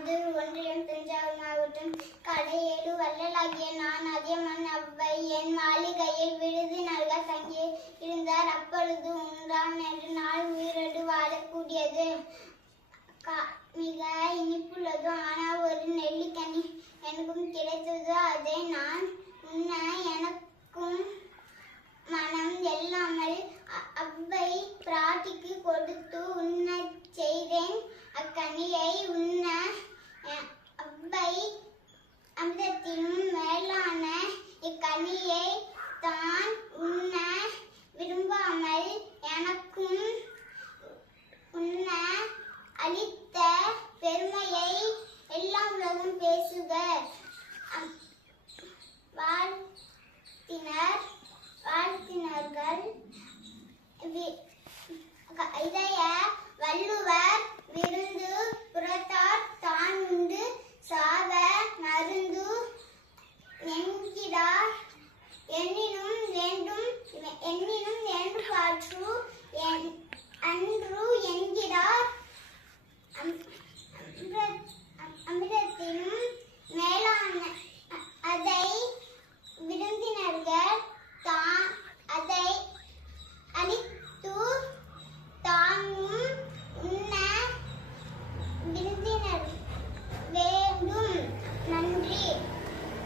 மாவட்டத்தில் ஒன்றியம் தஞ்சாவூர் மாவட்டம் கடையேடு வள்ளலாகிய நான் அதியமான் அவ்வை என் மாளிகையில் விருது நல்க தங்கி இருந்தார். அப்பொழுது 1 நாள் உயிரோடு வாழக்கூடியது மிக இனிப்புள்ளதோ ஆனால் ஒரு நெல்லிக்கனி எனக்கும் கிடைத்ததோ அதை நான் உண்ண எனக்கும்